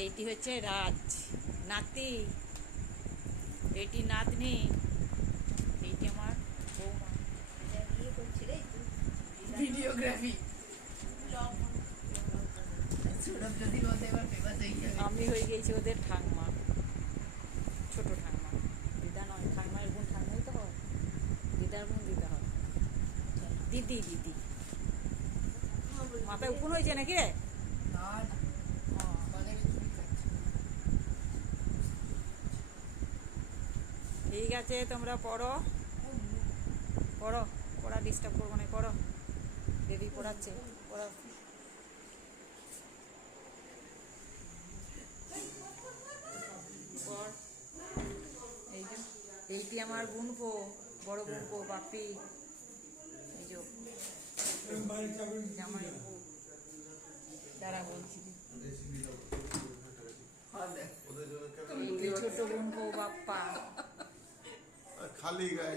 এইটি হচ্ছে রাজ নাতি, এইটি নাতনি, এইটি আমার বৌমা। ভিডিওগ্রাফি আমি হয়ে গেছি ওদের ঠাংমা, ছোট ঠাংমা, দিদা নয়। ঠাংমায়ের বোন ঠাংমাই তো হয়, দিদার বোন দিদা হয়। দিদি দিদি মাথায় উকুন হয়েছে নাকি রে? ঠিক আছে, তোমরা পড়ো পড়ো, পড়া ডিস্টার্ব করবো না, পড়ো। দিদি পড়াচ্ছে, পড়ো। এই যে এইটি আমার বোনপো, বড় বোনপো বাপি। এই যে জামাই বউ, তারা বলছি এইটি ছোট বোনপো বাপ্পা। খালি গায়ে